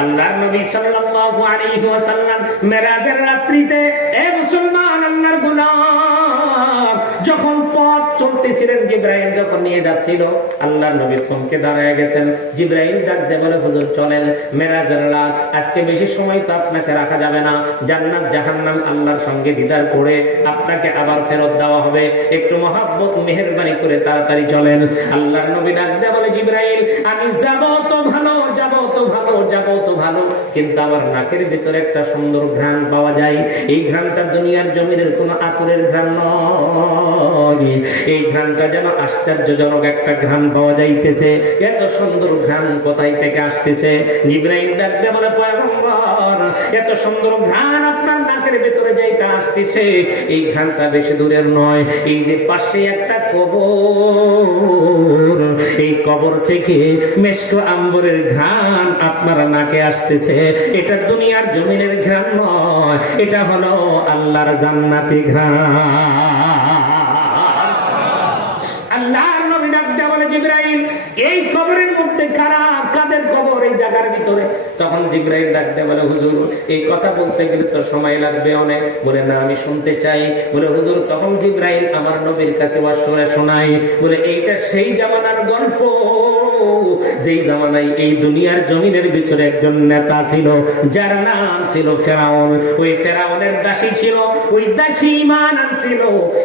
আল্লাহর নবী সাল্লাল্লাহু আলাইহি ওয়াসাল্লাম মেরাজের রাত্রিতে এ মুসলমান আল্লাহর গোলাম যখন পথ চলতেছিলেন, জিবরাইল যখন নিয়ে যাচ্ছিল, আল্লাহর নবী থমকে দাঁড়ায় গেছেন। জিবরাইল ডাক দিয়ে বলে, হুজুর চলেন, মেরাজের রাত, আজকে বেশি সময় তো আপনাকে রাখা যাবে না, জান্নাত জাহান্নাম আল্লাহর সঙ্গে দিদার করে আপনাকে আবার ফেরত দেওয়া হবে, একটু মহব্বত মেহেরবানি করে তাড়াতাড়ি চলেন। আল্লাহর নবী ডাক দিয়ে বলে, জিবরাইল আমি যাব তো ভালো, যাব তো ভালো, যাব তো ভালো, কিন্তু আমার নাকের ভিতরে একটা সুন্দর ঘ্রাণ পাওয়া যায়। এই ঘ্রাণটা দুনিয়ার জমিনের কোনো আতরের ঘ্রাণ নয়, এই ঘ্রাণটা যেন আশ্চর্যজনক একটা ঘ্রাণ পাওয়া যাইতেছে। এত সুন্দর ঘ্রাণ কোথায় থেকে আসতেছে? জিবরাইল ডাক দিয়ে বলে, পয়গম্বর এত সুন্দর ঘ্রাণ আপনার নাকের ভিতরে যাইতে আসতেছে, এই ঘ্রাণটা বেশি দূরের নয়, এই যে পাশে একটা কবর, এই কবর থেকে মেশক আম্বরের ঘ্রাণ আপনার নাকে আসতেছে। এটা দুনিয়ার জমিনের ঘ্রাণ নয়, এটা হলো আল্লাহর জান্নাতি ঘ্রাণ। আল্লাহর নবী ডাক দিয়ে বলে, জিবরাইল এই কবরের মধ্যে কারা, কাদের কবর এই জায়গার ভিতরে? তখন জিবরাইল ডাক দিয়ে বলে, হুজুর এই কথা বলতে গেলে তো সময় লাগবে অনেক। বলে, না আমি শুনতে চাই। বলে, হুজুর তখন জিবরাইল আমার নবীর কাছে ওয়াসরে শোনাই। বলে, এইটা সেই জামানার গল্প, যেই জামানায় এই দুনিয়ার জমিনের ভিতরে একজন নেতা ছিল, যার নাম ছিল ফেরাউন। ওই ফেরাউনের দাসী ছিল, ওই দাসী ঈমান আনছিল।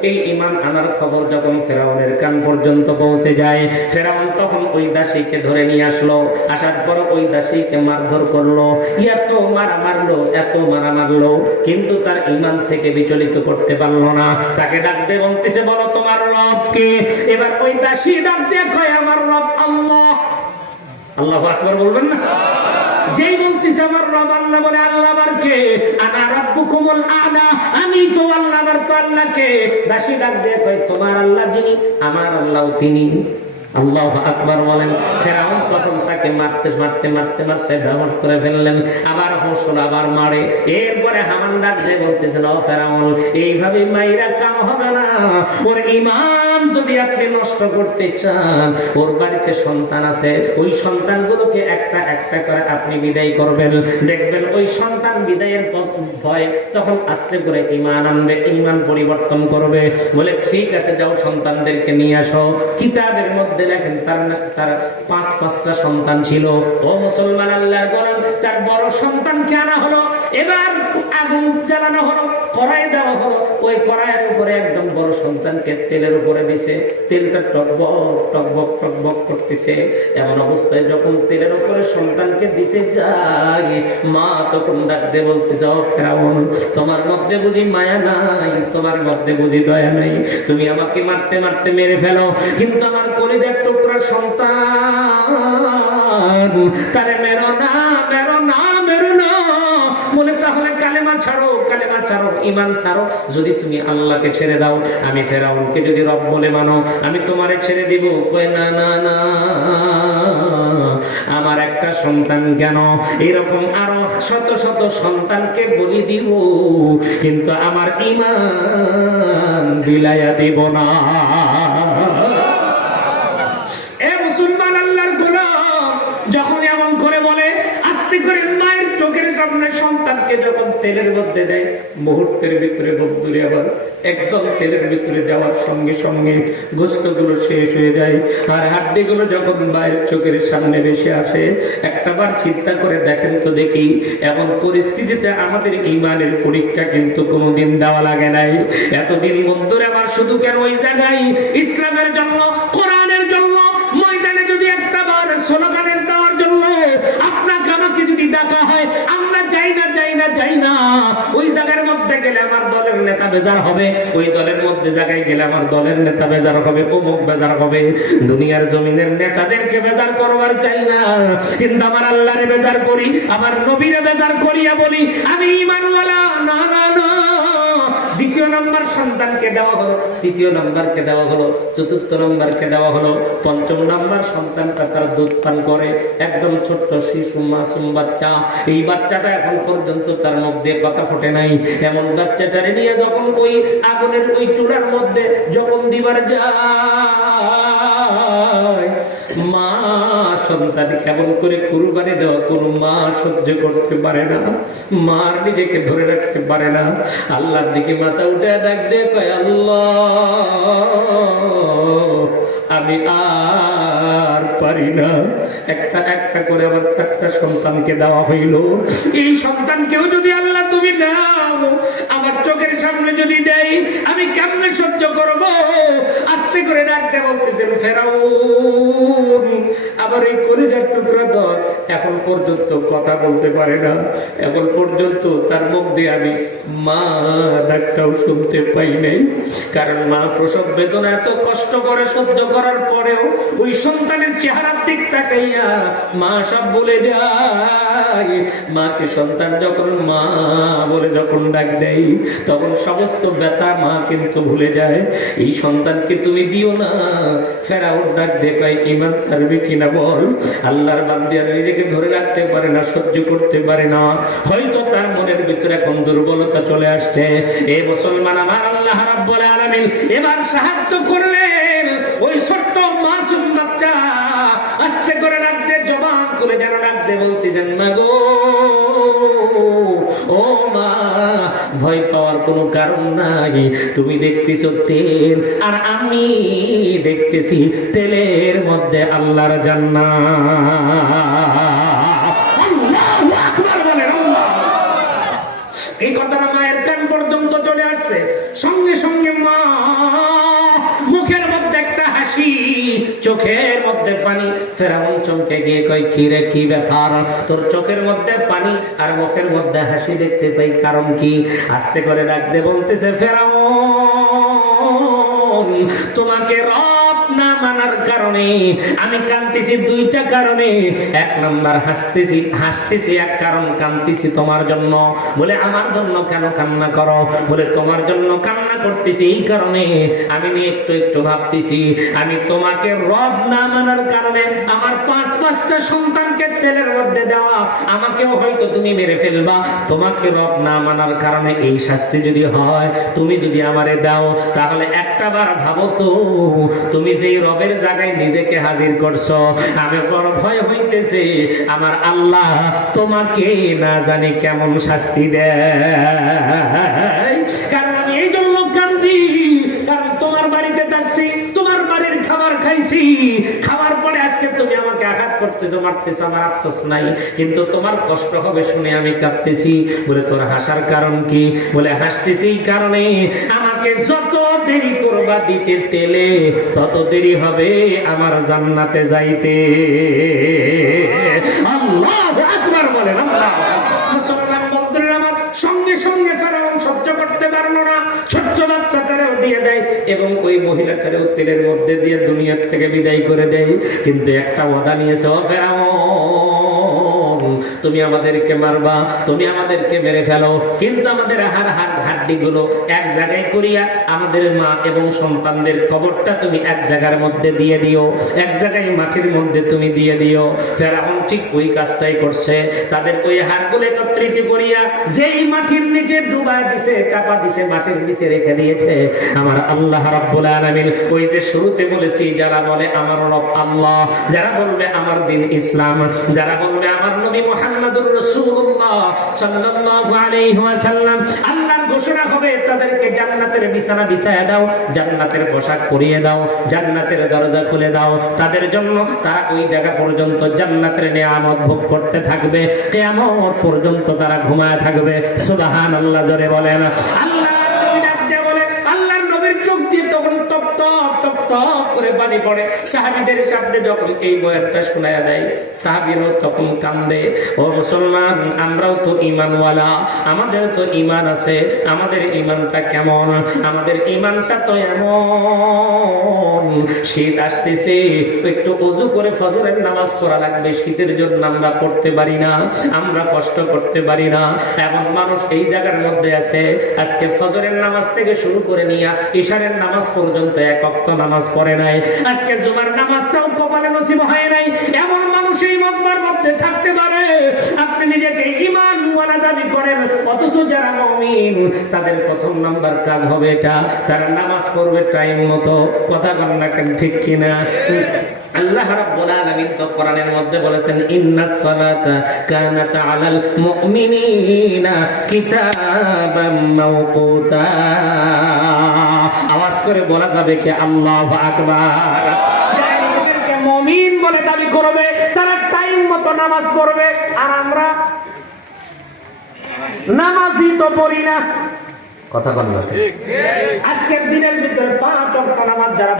এই ঈমান আনার খবর যখন ফেরাউনের কান পর্যন্ত পৌঁছে যায়, ফেরাউন তখন ওই দাসীকে ধরে নিয়ে আসলো। আসার পর ওই দাসীকে মারধর করলো, এত মারা মারলো, এত মারা মারলো, কিন্তু তার ঈমান থেকে বিচলিত করতে পারলো না। তাকে ডাক দিয়ে বলতেছে, বলো তোমার রব কে? এবার ওই দাসী ডাক দিয়ে কয়, আমার রব আল্লাহ। আল্লাহু আকবার বলবেন না? যেই বলতেছে আমার রব আল্লাহ, বলে আল্লাহ আবার কে? আনা রাব্বুকুমুল আ'লা, আমি তো আল্লাহ। আবার তো আল্লাহ কে? দাসী ডাক দিয়ে কয়, তোমার আল্লাহ যিনি, আমার আল্লাহও তিনি। আল্লাহু আকবার বলেন। ফেরাউন তখন তাকে মারতে মারতে মারতে মারতে বেহুশ করে ফেললেন। আবার হোশ হলো, আবার মারে। এরপরে হামান ডাক দিয়ে বলতেছেন, ও ফেরাউন এইভাবে মাইরা কাম হবে না, ওর ঈমান যদি আপনি নষ্ট করতে চান, ওর বাড়িতে সন্তান আছে, ওই সন্তানগুলোকে একটা একটা করে আপনি বিদায় করবেন। দেখবেন ওই সন্তান বিদায়ের ভয় তখন আস্তে করে ঈমান আনবে, ঈমান পরিবর্তন করবে। বলে, ঠিক আছে যাও, সন্তানদেরকে নিয়ে আসো। কিতাবের মধ্যে দেখেন তার পাঁচটা সন্তান ছিল। ও মুসলমান আল্লাহর গোলাম, তার বড় সন্তানকে আনা হলো। এবার আগুন জ্বালানো হলো, কড়াই দেওয়া হলো। ওই কড়াইয়ের উপরে একদম বড় সন্তানকে তেলের উপরে দিছে। তেলটা টকবক টকবক টকবক করতেছে। এমন অবস্থায় যখন তেলের উপরে সন্তানকে দিতে যায়, মা তখন ডাক দিয়ে বলতেছে, ও ফেরাউন তোমার মধ্যে বুঝি মায়া নাই, তোমার মধ্যে বুঝি দয়া নাই, তুমি আমাকে মারতে মারতে মেরে ফেলো, কিন্তু আমার কলিজার টুকরা সন্তান তারে মেরো না, মেরো না, মেরো না। বলে, তাহলে কালেমা ছাড়ো, কালেমা ছাড়ো, ঈমান ছাড়ো। যদি তুমি আল্লাহকে ছেড়ে দাও, আমি ফেরাউনকে যদি রব বলে মানো, আমি তোমারে ছেড়ে দিব। কই, না না না, আমার একটা সন্তান কেন, এরকম আরো শত শত সন্তানকে বলি দিব, কিন্তু আমার ঈমান বিলাইয়া দিব না। এ মুসলমান আল্লাহর গোলাম, যখন এমন করে বলে, আস্তে করে মায়ের চোখের সামনে সন্তানকে যখন তেলের মধ্যে দেয়, মুহূর্তের ভিতরে বন্ধুরে আবার একদম তেলের ভিতরে যাওয়ার সঙ্গে সঙ্গে গোশতগুলো শেষ হয়ে যায়, আর হাড্ডিগুলো যখন মায়ের চোখের সামনে ভেসে আসে। একটাবার চিন্তা করে দেখেন তো দেখি, এমন পরিস্থিতিতে আমাদের ঈমানের পরীক্ষা কিন্তু কোনোদিন দেওয়া লাগে নাই। এতদিন বন্ধুরে আবার শুধু কেন ওই জায়গায় ইসলামের জন্য, কোরআনের জন্য ময়দানে যদি একটা বার স্লোগানের দেওয়ার জন্য আপনাকে আমাকে যদি ডাকা হয়, আমরা যাই না, যাই না, যাই না। ওই জায়গার মধ্যে গেলে আমার দলের নেতা বেজার হবে, ওই দলের মধ্যে জায়গায় গেলে আমার দলের নেতা বেজার হবে, অমুক বেজার হবে। দুনিয়ার জমিনের নেতাদেরকে বেজার করবার চাই না, কিন্তু আমার আল্লাহরে বেজার করি, আমার নবীরে বেজার করিয়া বলি আমি ঈমানওয়ালা। না না না, দ্বিতীয় নম্বর সন্তানকে দেওয়া হলো, তৃতীয় নম্বরকে দেওয়া হলো, চতুর্থ নম্বরকে দেওয়া হলো, পঞ্চম নম্বর সন্তানটা তার দুধ পান করে, একদম ছোট্ট শিশু মাসুম বাচ্চা। এই বাচ্চাটা এখন পর্যন্ত তার মুখ দিয়ে কথা ফোটে নাই। এমন বাচ্চাটারে নিয়ে যখন ওই আগুনের ওই চুলার মধ্যে যখন দিবার যায়, মা সন্তান কেমন করে কুরবানি দেওয়া কোনো মা সহ্য করতে পারে না, মার নিজেকে ধরে রাখতে পারে না। আল্লাহর দিকে মাথা উঠে ডাক দিয়ে কয়, আল্লাহ আমি আর পারি না। একটা একটা করে আবার 4টা সন্তানকে দেওয়া হইল। এই সন্তানকেও যদি আল্লাহ তুমি নাও, আমার চোখের সামনে যদি দেই, আমি কেমনে সহ্য করব? আস্তে করে ডাকতে বলতেছেন ফেরাউন আবার এই কলিজার টুকরা তো এখন পর্যন্ত কথা বলতে পারে না, এখন পর্যন্ত তার মুখ দিয়ে আমি মা ডাকটাও শুনতে পাই নাই। কারণ মা প্রসব বেদনা এত কষ্ট করে সহ্য করার পরেও ওই সন্তানের চেহারার দিক তাকাইয়া মা সব বলে যায়। মাকে সন্তান যখন মা বলে যখন ডাক দেয়, তখন সমস্ত ব্যথা মা কিন্তু ভুলে যায়। এই সন্তানকে তুমি দিও না। ফেরাউন ডাক দেখায়, ঈমান ছাড়বে কিনা বল। আল্লাহর বান্দা নিজেকে ধরে রাখতে পারে না, সহ্য করতে পারে না। হয়তো তার মনের ভিতরে এখন দুর্বলতা চলে আসছে। এ মুসলমান, আমার আল্লাহ রাব্বুল আলামিন এবার সাহায্য করলেন। ওই ছোট্ট মাসুম বাচ্চা আস্তে করে ডাকতে, জবান করে যেন ডাকতে বলতেছেন, মা গো, ও মা, ভয় পাওয়ার কোনো কারণ নাই। তুমি দেখতেছো তেল, আর আমি দেখতেছি তেলের মধ্যে আল্লাহর জান্নাত। আল্লাহু আকবার বলেন। এই কথাটা মায়ের কান পর্যন্ত চলে আসছে। সঙ্গে সঙ্গে মা মুখের মধ্যে একটা হাসি, চোখের মধ্যে পানি। ফেরাউন চমকে গিয়ে কয়, কি রে, কি ব্যাপার? তোর চোখের মধ্যে পানি আর মুখের মধ্যে হাসি দেখতে পাই, কারণ কি? আস্তে করে ডাকতে বলতেছে, ফেরাউন তোমাকে রব না মানার কারণে আমি কাঁদতেছি 2টা কারণে। 1 নাম্বার হাসতেছি এক কারণ, কাঁদতেছি তোমার জন্য। বলে আমার জন্য কেন কান্না করো? বলে তোমার জন্য কান্না করতেছি এই কারণে, আমি নিয়ে একটু একটু ভাবতেছি, আমি তোমাকে রব না মানার কারণে আমার 5টা সন্তানকে তেলের মধ্যে দেওয়া, আমাকেও হয়তো তুমি মেরে ফেলবা। তোমাকে রব না মানার কারণে এই শাস্তি যদি হয়, তুমি যদি আমারে দাও, তাহলে একটা বার ভাবো তো, তুমি যেই রবের জায়গায় নিজেকে হাজির করছো, আমি বড় ভয় হইতেছে আমার আল্লাহ তোমাকে না জানি কেমন শাস্তি দেয়। কারণ আমি এই জন্য কাঁদি, কারণ তোমার বাড়িতে থাকছি, তোমার বাড়ির খাবার খাইছি, খাওয়ার পরে আজকে তুমি আমাকে আঘাত করতেছো, মারতেছো, আমার আফসোস নাই, কিন্তু তোমার কষ্ট হবে শুনে আমি কাঁদতেছি। বলে তোর হাসার কারণ কি? বলে হাসতেছি এই কারণে, আমাকে যত দেরি করবা দিতে তেলে, তত দেরি হবে আমার জান্নাতে যাইতে। আল্লাহু আকবার বলেন। মুসলমান বন্ধুরা আমার, সঙ্গে সঙ্গে ফেরাউন সহ্য করতে পারলো না, ছোট্ট বাচ্চাটারেও দিয়ে দেয় এবং ওই মহিলাটারেও তেলের মধ্যে দিয়ে দুনিয়ার থেকে বিদায় করে দেয়। কিন্তু একটা ওয়াদা নিয়েছে, ও ফেরাউন, তুমি আমাদেরকে মারবা, তুমি আমাদেরকে মেরে ফেলো, কিন্তু আমাদের হাড্ডিগুলো এক জায়গায় করিয়া আমাদের মা এবং সন্তানদের কবরটা তুমি এক জায়গার মধ্যে দিয়ে দিও, এক জায়গায় মাটির মধ্যে তুমি দিয়ে দিও। ফেরাউন ঠিক ওই কাজটাই করছে। তাদের ওই হাড়গুলো একত্রিত করিয়া যেই মাটির নিচে ডুবায় দিছে, চাপা দিছে, মাটির নিচে রেখে দিয়েছে। আমার আল্লাহ রাব্বুল আলামিন, ওই যে শুরুতে বলেছি, যারা বলে আমার রব আল্লাহ, যারা বলবে আমার দিন ইসলাম, যারা বলবে আমার নবী মুহাম্মদুর রাসূলুল্লাহ সাল্লাল্লাহু আলাইহি ওয়াসাল্লাম, আল্লাহর ঘোষণা হবে তাদেরকে জান্নাতের বিছানা বিছায়া দাও, জান্নাতের পোশাক পরিয়ে দাও, জান্নাতের দরজা খুলে দাও তাদের জন্য। তারা ওই জায়গা পর্যন্ত জান্নাতের নিয়ামত ভোগ করতে থাকবে, কিয়ামত পর্যন্ত তারা ঘুমায় থাকবে। সুবহানাল্লাহ জোরে বলেন। আল্লাহ বলে, আল্লাহর নবীর চোখ দিয়ে তখন টপ টপ টপ টপ করে পানি পড়ে। সাহাবীদের সামনে যখন এই বয়ানটা শোনায়া দেয়, সাহাবীরাও তখন কান্দে। ও মুসলমান, আমরাও তো ঈমানওয়ালা, আমাদের তো ঈমান আছে। আমাদের ঈমানটা কেমন? আমাদের ঈমানটা তো এমন, শীত আসতেছে, একটু ওযু করে ফজরের নামাজ পড়া লাগবে, শীতের জন্য আমরা পড়তে পারি না, আমরা কষ্ট করতে পারি না। এমন মানুষ এই জায়গার মধ্যে আছে, আজকে ফজরের নামাজ থেকে শুরু করে নিয়া ইশারের নামাজ পর্যন্ত 1 ওয়াক্ত নামাজ পড়ে নাই, আজকে জুমার নামাজটাও কপালে নসিব হয় নাই। এমন মানুষ এই মজমার মধ্যে থাকতে পারে। আপনি নিজেকে ঈমানওয়ালা দাবি করেন, অথচ যারা মুমিন তাদের প্রথম নাম্বার কাজ হবে এটা, তারা নামাজ পড়বে টাইম মতো। কথা বলেন না কেন, ঠিক কিনা? আল্লাহ রাব্বুল আলামিন তো কোরআনের মধ্যে বলেছেন ইন্নাস সালাতা কানাত আলাল মুমিনিনা কিতাবাম মাওকুতা। আওয়াজ করে বলা যাবে কি আল্লাহু আকবার। যারা নিজেদেরকে মুমিন বলে দাবি করবে তারা টাইম মতো নামাজ পড়বে, আর আমরা নামাজই তো পড়ি না। কথা বল না। আজকের দিনের ভিতরে 5 ওয়াক্ত নামাজ যারা